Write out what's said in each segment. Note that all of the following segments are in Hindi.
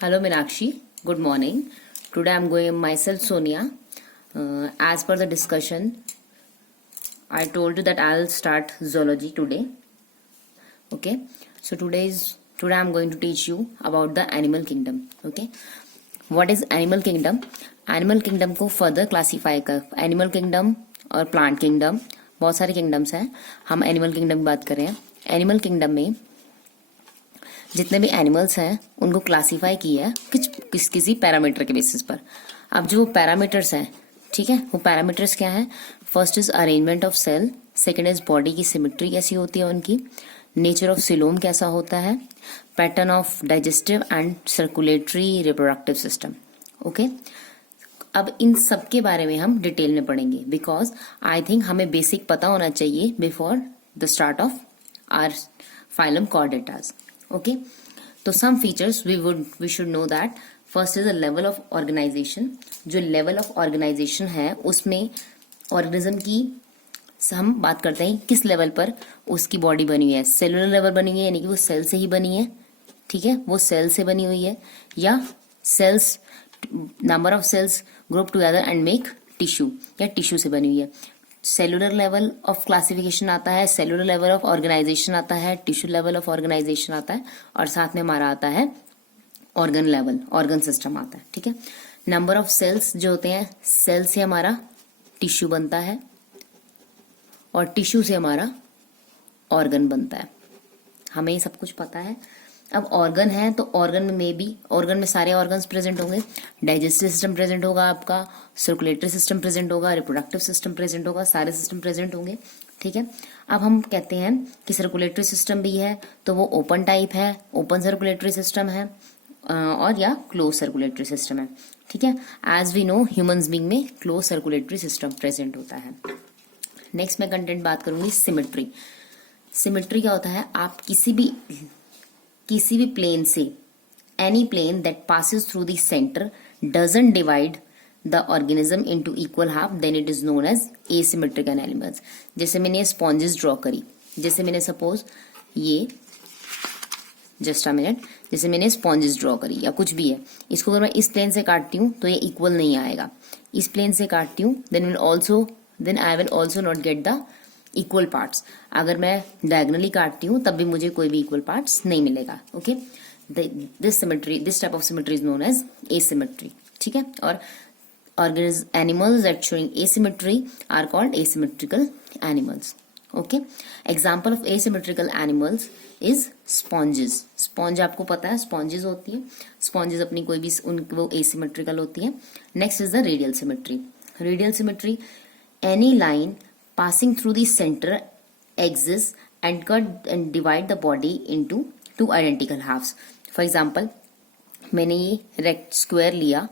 Hello Meenakshi, good morning. Today I am going myself Sonia. As per the discussion, I told you that I'll start zoology today. Okay, so today I am going to teach you about the animal kingdom. Okay, what is animal kingdom? Animal kingdom को further classify कर animal kingdom और plant kingdom बहुत सारे kingdoms हैं. हम animal kingdom की बात कर रहे हैं. Animal kingdom में जितने भी एनिमल्स हैं उनको क्लासिफाई किया है किसी पैरामीटर के बेसिस पर. अब जो पैरामीटर्स हैं, ठीक है, वो पैरामीटर्स क्या है? First is arrangement of cell, second is body की सिमेट्री कैसी होती है उनकी, नेचर ऑफ सिलोम कैसा होता है, pattern of digestive and circulatory reproductive system. Okay, अब इन सब के बारे में हम डिटेल में पढ़ेंगे बिकॉज आई थिंक हमें बेसिक पता होना चाहिए before the start of our phylum chordates. Okay, तो some features we should know that first is the level of organization. जो level of organization है उसमें organism की हम बात करते हैं किस लेवल पर उसकी बॉडी बनी हुई है. सेलुलर लेवल बनी हुई है यानी कि वो सेल से ही बनी है, ठीक है, वो सेल से बनी हुई है, या cells number of cells group together and make tissue, या टिश्यू से बनी हुई है. सेलुलर लेवल ऑफ क्लासिफिकेशन आता है, सेलुलर लेवल ऑफ ऑर्गेनाइजेशन आता है, टिश्यू लेवल ऑफ ऑर्गेनाइजेशन आता है, और साथ में हमारा आता है ऑर्गन लेवल, ऑर्गन सिस्टम आता है. ठीक है, नंबर ऑफ सेल्स जो होते हैं, सेल से हमारा टिश्यू बनता है और टिश्यू से हमारा ऑर्गन बनता है. हमें ये सब कुछ पता है. अब ऑर्गन है तो ऑर्गन में सारे ऑर्गन्स प्रेजेंट होंगे. डाइजेस्टिव सिस्टम प्रेजेंट होगा, आपका सर्कुलेटरी सिस्टम प्रेजेंट होगा, रिप्रोडक्टिव सिस्टम प्रेजेंट होगा, सारे सिस्टम प्रेजेंट होंगे. ठीक है, अब हम कहते हैं कि सर्कुलेटरी सिस्टम भी है तो वो ओपन टाइप है, ओपन सर्कुलेटरी सिस्टम है, और या क्लोज सर्कुलेटरी सिस्टम है. ठीक है, as we know humans being में क्लोज सर्कुलेटरी सिस्टम प्रेजेंट होता है. नेक्स्ट मैं कंटेंट बात करूंगी सिमेट्री. सिमेट्री क्या होता है? आप किसी भी प्लेन से, any plane that passes through the centre doesn't divide the organism into equal half, then it is known as asymmetrical animals. जैसे मैंने स्पॉन्जेस ड्रॉ करी, जैसे मैंने सपोज ये जस्ट अ मिनट, जैसे मैंने स्पॉन्जेस ड्रॉ करी या कुछ भी है, इसको अगर मैं इस प्लेन से काटती हूँ तो ये इक्वल नहीं आएगा. इस प्लेन से काटती हूँ then I will also not get the equal parts. अगर मैं डायगनली काटती हूँ तब भी मुझे कोई भी इक्वल पार्ट्स नहीं मिलेगा. Okay, this type of symmetry is known as asymmetry. ठीक है, और animals that showing asymmetry are called asymmetrical animals. Okay, example of asymmetrical animals is sponges. Sponge आपको पता है, स्पॉन्जेस होती है, स्पॉन्जेस अपनी कोई भी वो एसिमेट्रिकल होती है. Next is the radial symmetry. Radial symmetry, any line passing through the center exists and cut and divide the body into two identical halves. For example, मैंने ये स्क्वायर लिया,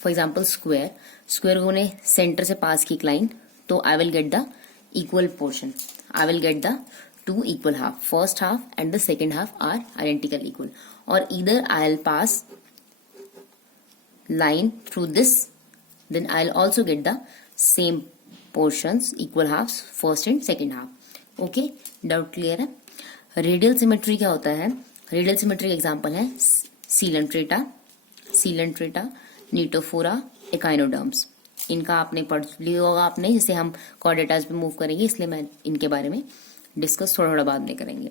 फॉर एग्जाम्पल स्क्वायर को ने सेंटर से पास की एक लाइन, तो I will get the equal portion, I will get the two equal half. First half and the second half are identical equal, और इधर I will pass line through this, then I'll also get the same portions, equal halves, first and second half. Okay, doubt clear है? रेडियल सिमेट्री क्या होता है? रेडियल सिमेट्री एग्जांपल है सीलेंट्रेटा, नीटोफोरा, एकाइनोडर्म्स. इनका आपने पढ़ लिया होगा आपने, जैसे हम कॉर्डेटास पे मूव करेंगे इसलिए मैं इनके बारे में डिस्कस थोड़ा बाद में करेंगे.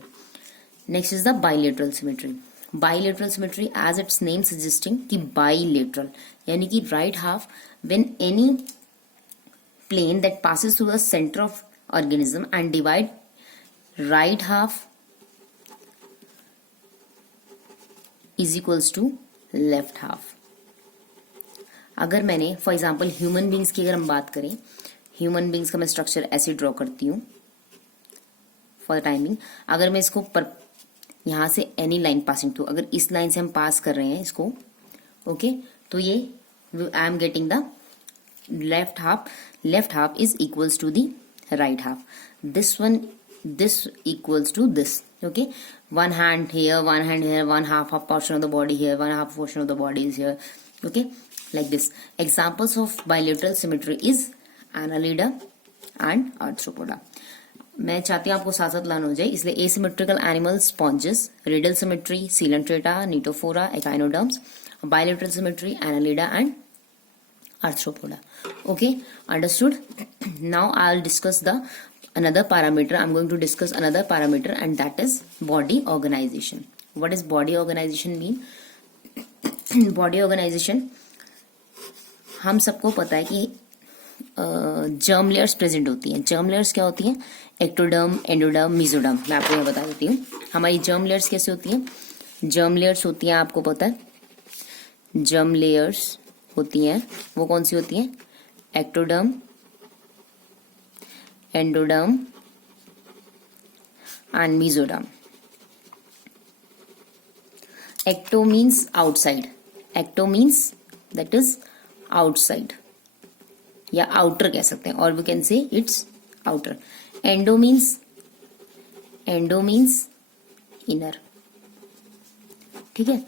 Next is the bilateral symmetry. Bilateral symmetry as its name suggesting कि बाइलेटरल यानी कि right half, when any plane that passes through the center of organism and divide right half is equals to left half. अगर मैंने फॉर एग्जाम्पल ह्यूमन बींग्स की अगर हम बात करें, ह्यूमन बींग्स का मैं स्ट्रक्चर ऐसे ड्रॉ करती हूँ फॉर द टाइमिंग. अगर मैं इसको यहां से एनी लाइन पासिंग थ्रू, अगर इस लाइन से हम पास कर रहे हैं इसको, ओके, तो ये I am getting the left half is equals to the right half. This equals to this. Okay, one hand here, one half portion of the body here, one half portion of the body is here. Okay, like this. Examples of bilateral symmetry is Annelida and Arthropoda. मैं चाहती हूँ आपको साथ साथ लर्न हो जाए, इसलिए asymmetrical animal sponges, radial symmetry coelenterata, ctenophora, echinoderms, bilateral symmetry, annelida and arthropoda. Okay, understood? Now I'll discuss the another parameter. I'm going to discuss another parameter, and that is body organization. What does body organization mean? Body organization, हम सबको पता है कि जर्म लेयर्स प्रेजेंट होती हैं. जर्म लेयर्स क्या होती हैं? Ectoderm, endoderm, mesoderm. मैं आपको यहाँ बता देती हूँ. हमारी जर्म लेयर्स कैसे होती हैं? जर्म लेयर्स होती हैं, आपको पता है, जर्म लेयर्स होती हैं, वो कौन सी होती हैं? Ectoderm, endoderm and mesoderm. Ecto means outside. Ecto means that is outside या आउटर कह सकते हैं, और we can say its outer. Endo means inner. ठीक है.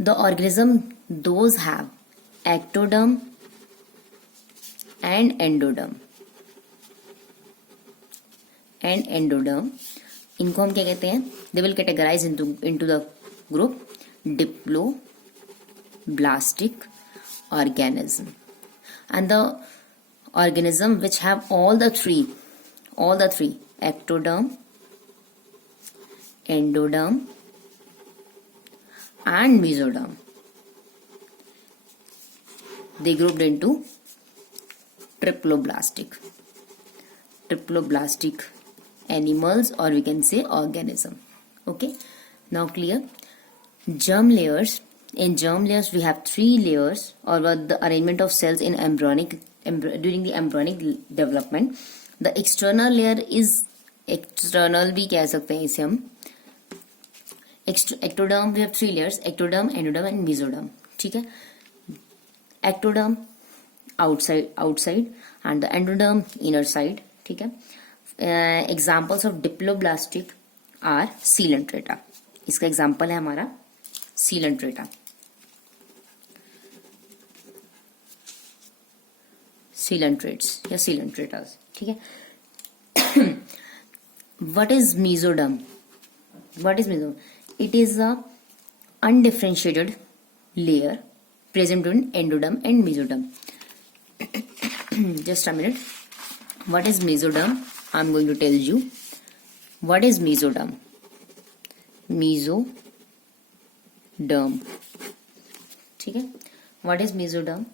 The organism those have ectoderm and endoderm. इनको हम क्या कहते हैं? They will categorise into the group diploblastic organism, and the organism which have all the three ectoderm, endoderm and mesoderm, they grouped into triploblastic animals, or we can say organism. Okay, now clear? Germ layers. In germ layers we have 3 layers, or the arrangement of cells in during the embryonic development. The external layer is external भी कह सकते हैं इसे हम. Ectoderm we have 3 layers: ectoderm, endoderm and mesoderm. ठीक है. Ectoderm outside and the endoderm inner side. ठीक है. Examples of diploblastic are coelenterata. इसका एग्जाम्पल है हमारा coelenterata. coelentrates या coelentratas. ठीक है. What is mesoderm? It is a undifferentiated layer present in endoderm and mesoderm. Just a minute. What is mesoderm? I'm going to tell you. What is mesoderm? Mesoderm. ठीक है. What is mesoderm?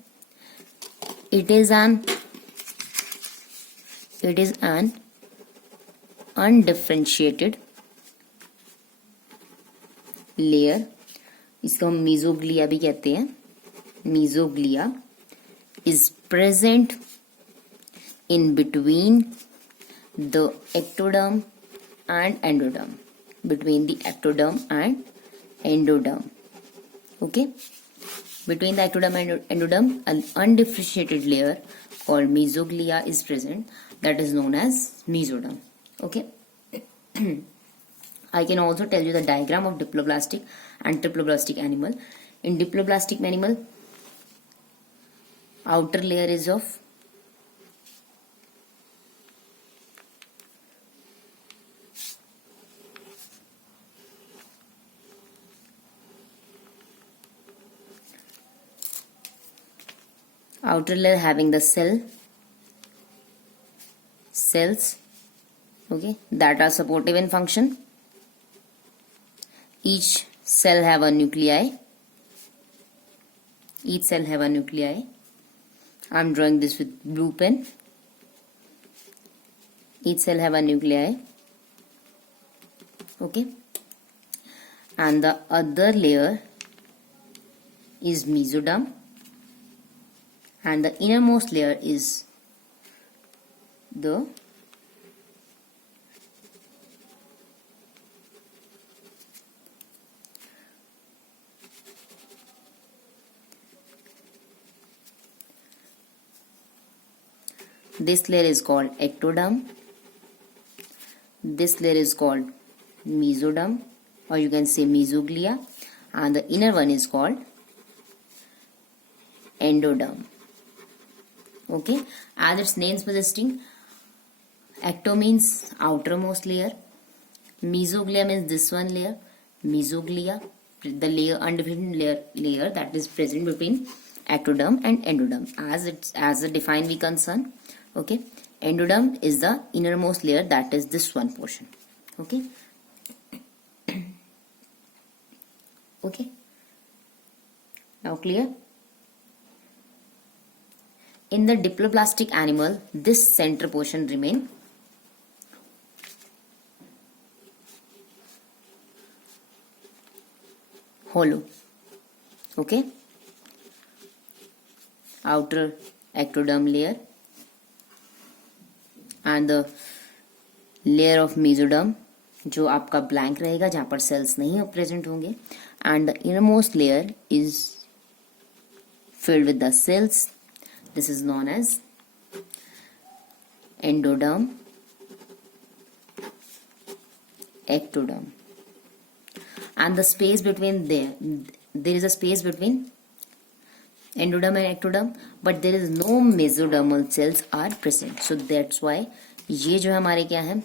It is an undifferentiated layer. इसको हम mesoglea भी कहते हैं. Mesoglea is present in between the ectoderm and endoderm. Between the ectoderm and endoderm. Okay. Between the ectoderm and endoderm, an undifferentiated layer called mesoglea is present, that is known as mesoderm. Okay. I can also tell you the diagram of diploblastic and triploblastic animal. In diploblastic animal, outer layer is of outer layer having the cells, okay, that are supportive in function. Each cell have a nuclei. I'm drawing this with blue pen. Each cell have a nuclei. Okay. And the other layer is mesoderm. And the innermost layer is this layer is called ectoderm. This layer is called mesoderm, or you can say mesoglea, and the inner one is called endoderm. Okay, as its name suggesting, ecto means outermost layer, mesoglea means this one layer, mesoglea, the layer, undefined layer that is present between ectoderm and endoderm. As a defined we concern, okay. Endoderm is the innermost layer, that is this one portion, okay. Okay, now clear? In the diploblastic animal, this center portion remain hollow, okay. Outer ectoderm layer and the layer of mesoderm जो आपका ब्लैंक रहेगा, जहां पर सेल्स नहीं प्रेजेंट होंगे, and the innermost layer is filled with the cells. This is known as endoderm, ectoderm, and the space between there is a space between endoderm and ectoderm, but there is no mesodermal cells are present. So that's why ये जो हमारे क्या है,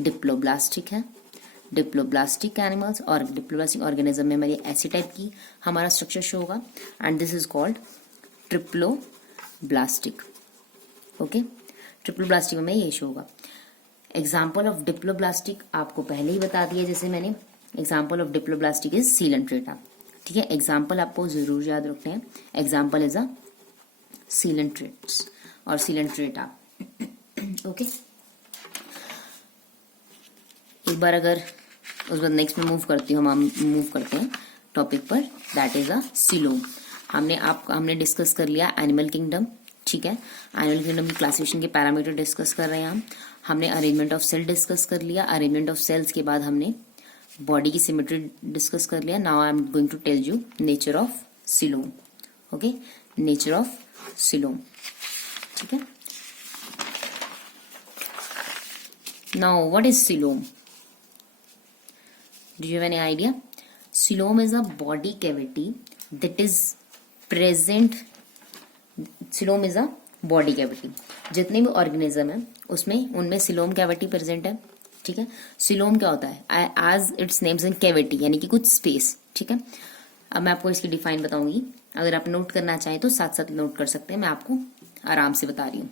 डिप्लोब्लास्टिक है. डिप्लोब्लास्टिक एनिमल्स और डिप्लोब्लास्टिक ऑर्गेनिज्म में हमारी ऐसी टाइप की हमारा स्ट्रक्चर शो होगा, and this is called triploblastic, okay. Triploblastic में ये शो होगा. एग्जाम्पल ऑफ डिप्लोब्लास्टिक आपको पहले ही बता दिया, जैसे मैंने example of diploblastic is Coelenterata, ठीक है. एग्जाम्पल आपको जरूर याद रखने हैं. एग्जाम्पल इज अ सीलेंट्रेट्स और सीलेंट्रेटा, ओके. एक बार अगर उस बाद नेक्स्ट में मूव करती हूँ, हम मूव करते हैं टॉपिक पर, दैट इज अ सिलोम. हमने डिस्कस कर लिया एनिमल किंगडम, ठीक है. एनिमल किंगडम की क्लासिफिकेशन के पैरामीटर डिस्कस कर रहे हैं हमने अरेंजमेंट ऑफ सेल डिस्कस कर लिया. अरेंजमेंट ऑफ सेल्स के बाद हमने बॉडी की सिमेट्री डिस्कस कर लिया. Now I am going to tell you nature of coelom, okay. Nature of coelom, ठीक है. Now what is coelom? Do you have any idea? Siloam is a body cavity that is present. Siloam is a body cavity. जितने भी ऑर्गेनिज्म है उसमें उनमें सिलोम कैविटी प्रेजेंट है, ठीक है. सिलोम क्या होता है? As its names in cavity, यानी कि कुछ स्पेस, ठीक है. अब मैं आपको इसकी डिफाइन बताऊंगी. अगर आप नोट करना चाहें तो साथ साथ नोट कर सकते हैं, मैं आपको आराम से बता रही हूँ.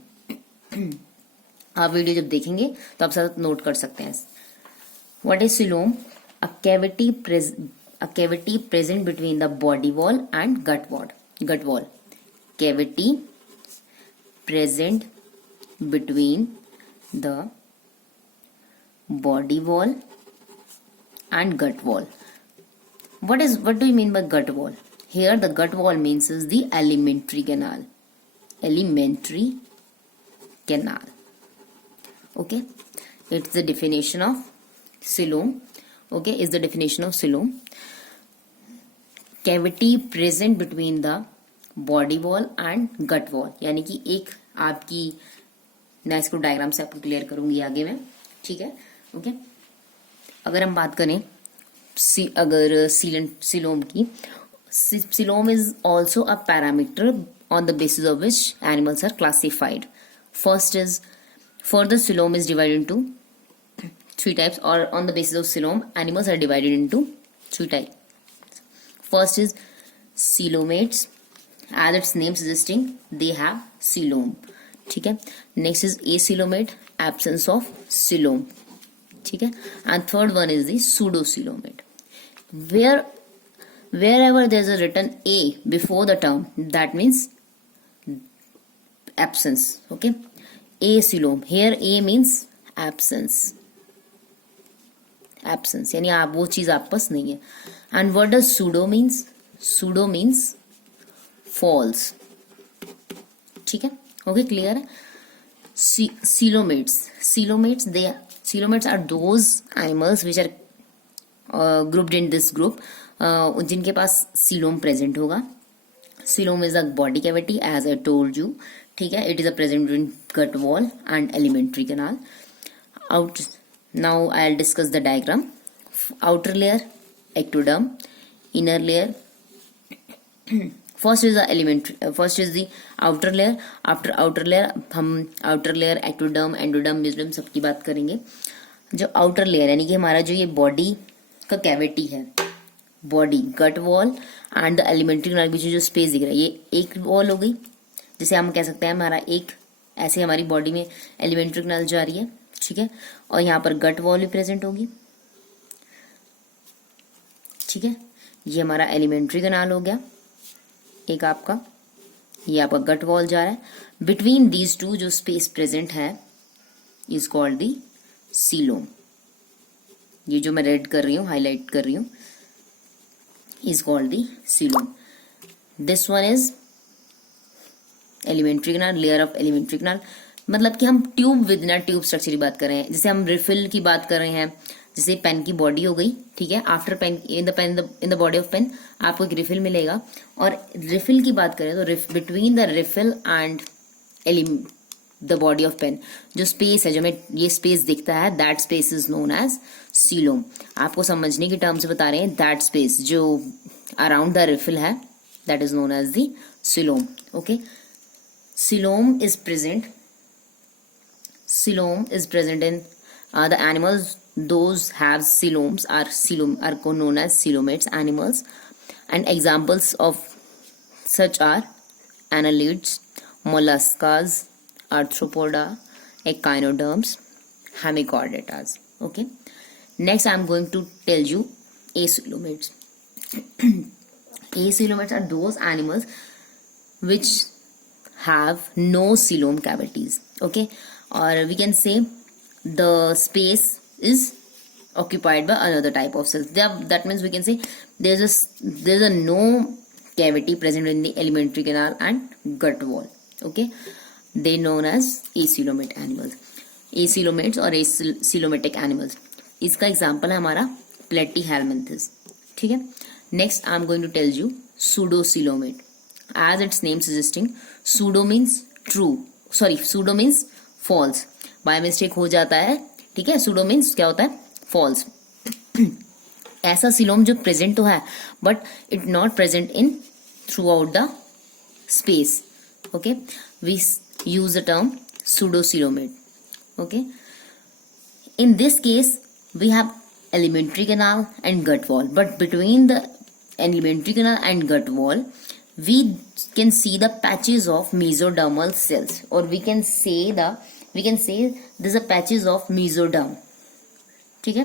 आप वीडियो जब देखेंगे तो आप साथ नोट कर सकते हैं. What is coelom? A cavity present between the body wall and gut wall. Cavity present between the body wall and gut wall. What do you mean by gut wall? Here the gut wall means is the alimentary canal. Okay, it's the definition of Siloam. Okay, is the definition of Siloam. Cavity present between the body wall and gut wall, यानी कि एक आपकी, मैं इसको डायग्राम से आपको क्लियर करूंगी आगे में, ठीक है. ओके, अगर हम बात करें अगर सिलोम की, coelom is also a parameter on the basis of which animals are classified. Further coelom is divided into three types, or on the basis of Siloam animals are divided into three types. First is coelomates, as its name suggesting they have coelom, ठीक है. Next is acoelomate, absence of coelom, ठीक है. And third one is the pseudocoelomate. Wherever there is a written a before the term, that means absence, okay. Acoelom, here a means absence, यानी आप वो चीज आप पास नहीं है. And what does pseudo means? Pseudo means false, ठीक है. ओके, क्लियर है. Coelomates are those animals which are grouped in this group, जिनके पास सीलोम प्रेजेंट होगा. Coelom is a body cavity as I told you, ठीक है. It is a present in gut wall and alimentary canal. Now I'll discuss the diagram. Outer layer ectoderm, inner layer. First is the outer layer. After outer layer हम outer layer ectoderm, endoderm, mesoderm सबकी बात करेंगे. जो outer layer यानी कि हमारा जो ये बॉडी का कैविटी है body gut wall and the alimentary canal बीच में जो स्पेस दिख रहा है ये एक वॉल हो गई, जिसे हम कह सकते हैं हमारा एक, ऐसे हमारी बॉडी में एलिमेंट्री कैनाल जा रही है, ठीक है, और यहाँ पर गट वॉल भी प्रेजेंट होगी, ठीक है। ये हमारा एलिमेंट्री कैनाल हो गया एक आपका, ये आपका गट वॉल जा रहा है, बिटवीन दीज टू जो स्पेस प्रेजेंट है इज कॉल्ड दी सीलोम। ये जो मैं रेड कर रही हूँ, हाईलाइट कर रही हूँ, is called the coelom. This one is alimentary canal, layer of alimentary canal, मतलब कि हम tube with in tube structure की बात कर रहे हैं, जैसे हम रिफिल की बात कर रहे हैं, जैसे पेन की बॉडी हो गई, ठीक है, after pen in the body of pen आपको एक रिफिल मिलेगा, और रिफिल की बात करें तो between the refill and the body of pen जो स्पेस है, जो हमें ये स्पेस दिखता है, that space is known as coelom. आपको समझने की टर्म से बता रहे हैं, दैट स्पेस जो अराउंड द रिफिल है that is known as the coelom. Okay, coelom is present in the animals those have coeloms are known as coelomates animals, and examples of such are annelids, molluscas, arthropoda, echinoderms, hemichordates. Okay, next I am going to tell you acoelomates. Acoelomates are those animals which have no coelom cavities. Okay, or we can say the space is occupied by another type of cells. That means we can say there's a no cavity present in the alimentary canal and gut wall. Okay, they known as acoelomate animals, acoelomates or acoelomatic animals. इसका एग्जाम्पल है हमारा platyhelminthes, ठीक है। Next I am going to tell you pseudocoelomate. As its name suggesting, pseudo means true, sorry, pseudo means false, by mistake हो जाता है, ठीक है। pseudo means क्या होता है, false. ऐसा सीलोम जो प्रेजेंट तो है but it not present in throughout the space. Okay, we use the term pseudocoelomate. Okay, in this case we have alimentary canal and gut wall, but between the alimentary canal and gut wall we can see the patches of mesodermal cells, or we can say there's a patches of mesoderm. ठीक है,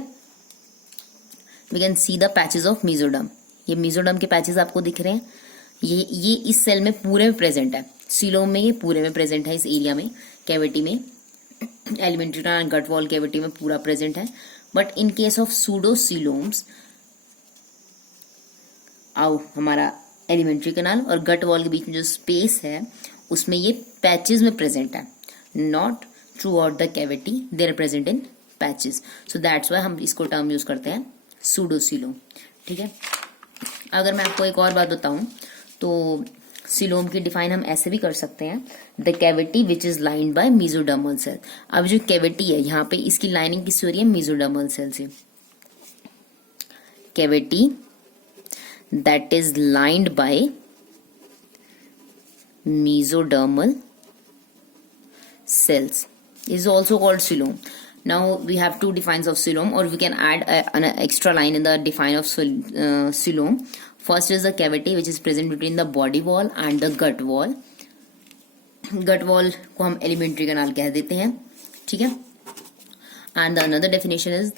we can see the patches of mesoderm. ये mesoderm के पैचेस आपको दिख रहे हैं, ये इस सेल में पूरे में प्रेजेंट है, सीलोम में ये पूरे में प्रेजेंट है, इस एरिया में कैविटी में, elementary canal gut wall cavity में पूरा प्रेजेंट है. But in case of pseudocoeloms हमारा एलिमेंट्री कैनाल और गट वॉल के बीच में जो स्पेस है उसमें ये पैचेस में प्रेजेंट है, not throughout the cavity, they are present in patches. So that's why हम इसको टर्म यूज करते हैं सूडोसीलोम. ठीक है, अगर मैं आपको एक और बात बताऊं तो सीलोम की डिफाइन हम ऐसे भी कर सकते हैं, the cavity which is lined by mesodermal cell. अब जो कैविटी है यहाँ पे इसकी लाइनिंग किससे हो रही है, मेसोडर्मल सेल से. Cavity that is lined bye mesodermal cells is also called coelom. Now we have two defines of coelom, or we can add an extra line in the define of coelom. First is the cavity which is present between the body wall and the gut wall. Gut wall को हम elementary canal कह देते हैं, ठीक है. And the another definition is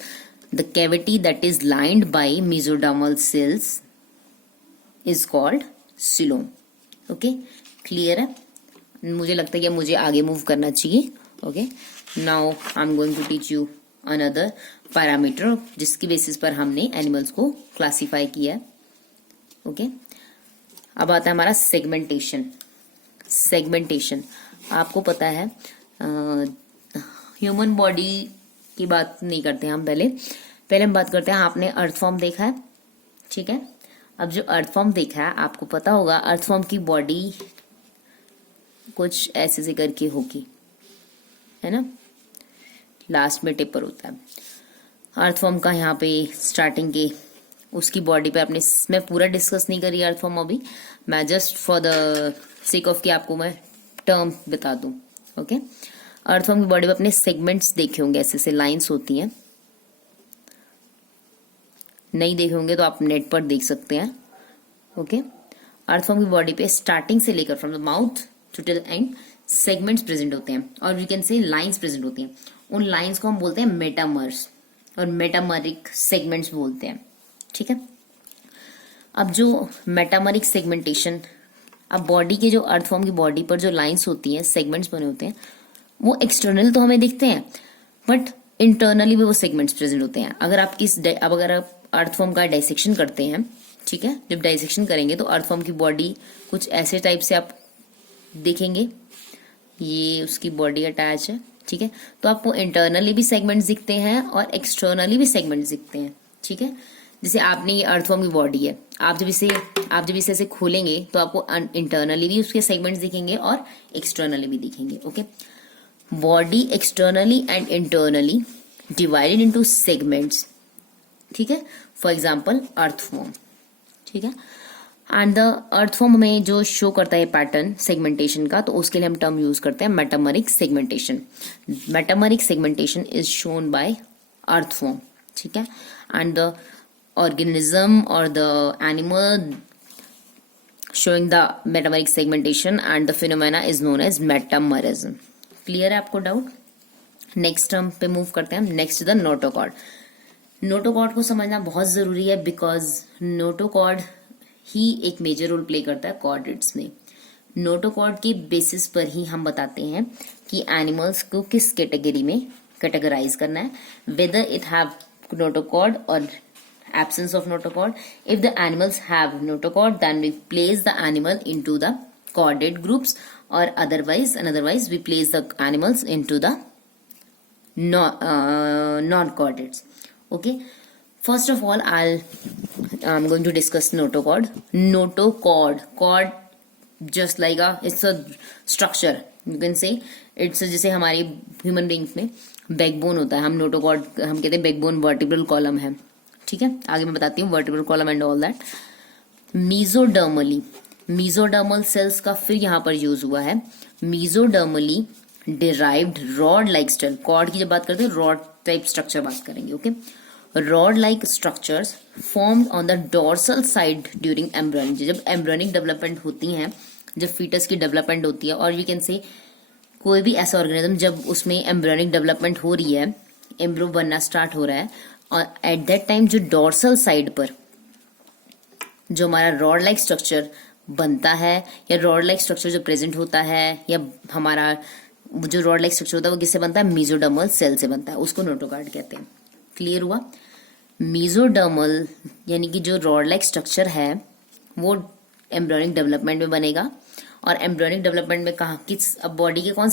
the cavity that is lined by mesodermal cells is called coelom. Okay, clear है. मुझे लगता है कि मुझे आगे मूव करना चाहिए. Okay, now I am going to teach you another parameter जिसकी बेसिस पर हमने एनिमल्स को क्लासिफाई किया है. ओके, अब आता है हमारा सेगमेंटेशन. सेगमेंटेशन आपको पता है, ह्यूमन बॉडी की बात नहीं करते हैं हम, पहले हम बात करते हैं. आपने अर्थ फॉर्म देखा है, ठीक है. अब जो अर्थ फॉर्म देखा है आपको पता होगा अर्थ फॉर्म की बॉडी कुछ ऐसे से करके होगी, है ना. लास्ट में टेपर होता है अर्थ फॉर्म का. यहाँ पे स्टार्टिंग के उसकी बॉडी पे अपने, मैं पूरा डिस्कस नहीं करी अर्थ फॉर्म अभी, मैं just for the sake of कि आपको मैं टर्म बता दूं. ओके, अर्थ फॉर्म की बॉडी पे अपने सेगमेंट्स देखे होंगे, ऐसे से लाइंस होती हैं. नहीं देखे होंगे तो आप नेट पर देख सकते हैं। ओके, अर्थवॉर्म की बॉडी पे स्टार्टिंग से लेकर from the mouth to till end segments present होते हैं और we can say lines present होती हैं। उन लाइंस को हम बोलते हैं मेटामर्स और मेटामरिक सेगमेंट्स बोलते हैं। ठीक है, अब जो मेटामरिक सेगमेंटेशन, अब बॉडी के जो अर्थवॉर्म की बॉडी पर जो लाइंस होती हैं, सेगमेंट्स बने होते हैं, वो एक्सटर्नल तो हमें दिखते हैं बट इंटरनली भी वो सेगमेंट्स प्रेजेंट होते हैं। अगर आप अर्थवॉर्म का डाइसेक्शन करते हैं, ठीक है, जब डाइसेक्शन करेंगे तो अर्थवॉर्म की बॉडी कुछ ऐसे टाइप से आप देखेंगे, ये उसकी बॉडी अटैच है। ठीक है, तो आपको इंटरनली भी सेगमेंट्स दिखते हैं और एक्सटर्नली भी सेगमेंट्स दिखते हैं। ठीक है, जैसे आपने ये अर्थवॉर्म की बॉडी है, आप जब इसे ऐसे खोलेंगे तो आपको इंटरनली भी उसके सेगमेंट्स दिखेंगे और एक्सटर्नली भी दिखेंगे। Okay, body externally and internally divided into segments. ठीक है, फॉर एग्जांपल अर्थवॉर्म। ठीक है, एंड द अर्थवॉर्म में जो शो करता है पैटर्न सेगमेंटेशन का, तो उसके लिए हम टर्म यूज करते हैं metameric segmentation. Metameric segmentation is shown by earthworm. ठीक है, and the organism or the animal showing the metameric segmentation and the phenomena is known as metamerism. Clear है आपको डाउट? नेक्स्ट टर्म पे मूव करते हैं हम। Next the notochord. नोटोकॉर्ड को समझना बहुत जरूरी है बिकॉज नोटोकॉर्ड ही एक मेजर रोल प्ले करता है कॉर्डेट्स में। नोटोकॉर्ड के बेसिस पर ही हम बताते हैं कि एनिमल्स को किस कैटेगरी में कैटेगराइज करना है, वेदर इट हैव नोटोकॉर्ड और absence of notochord. If the animals have notochord, then we place the animal into the chordate groups, or otherwise we place the animals into the non-chordates. Okay, first of all I'm going to discuss notochord. Chord just like it's a structure, you can say it's जैसे हमारी ह्यूमन बींग्स में बैकबोन होता है, हम नोटोकॉर्ड हम कहते हैं बैकबोन वर्टिब्रल कॉलम है। ठीक है, आगे मैं बताती हूँ vertebral column and all that. Mesodermal cells का फिर यहाँ पर यूज हुआ है। Mesodermally derived rod like structure. Cord की जब बात करते हैं रॉड टाइप स्ट्रक्चर बात करेंगे। Okay, rod like structures formed on the dorsal side during embryonic. जब एम्ब्रियोनिक डेवलपमेंट होती है, जब फीटस की डेवलपमेंट होती है, और वी कैन से कोई भी ऐसा ऑर्गेनिज्म जब उसमें एम्ब्रियोनिक डेवलपमेंट हो रही है, एम्ब्रियो बनना स्टार्ट हो रहा है, और एट दैट टाइम जो डोर्सल साइड पर जो हमारा रॉड लाइक स्ट्रक्चर बनता है, या रॉड लाइक स्ट्रक्चर जो प्रेजेंट होता है, या हमारा जो रॉड लाइक स्ट्रक्चर होता है वो किससे बनता है? मीजोडर्मल सेल से बनता है, उसको नोटोकॉर्ड कहते हैं। क्लियर हुआ? मीजोडर्मल यानी कि जो रॉड लाइक स्ट्रक्चर है वो एम्ब्रियोनिक डेवलपमेंट में बनेगा, और एम्ब्रियोनिक डेवलपमेंट में कहा किस अब बॉडी के कौन से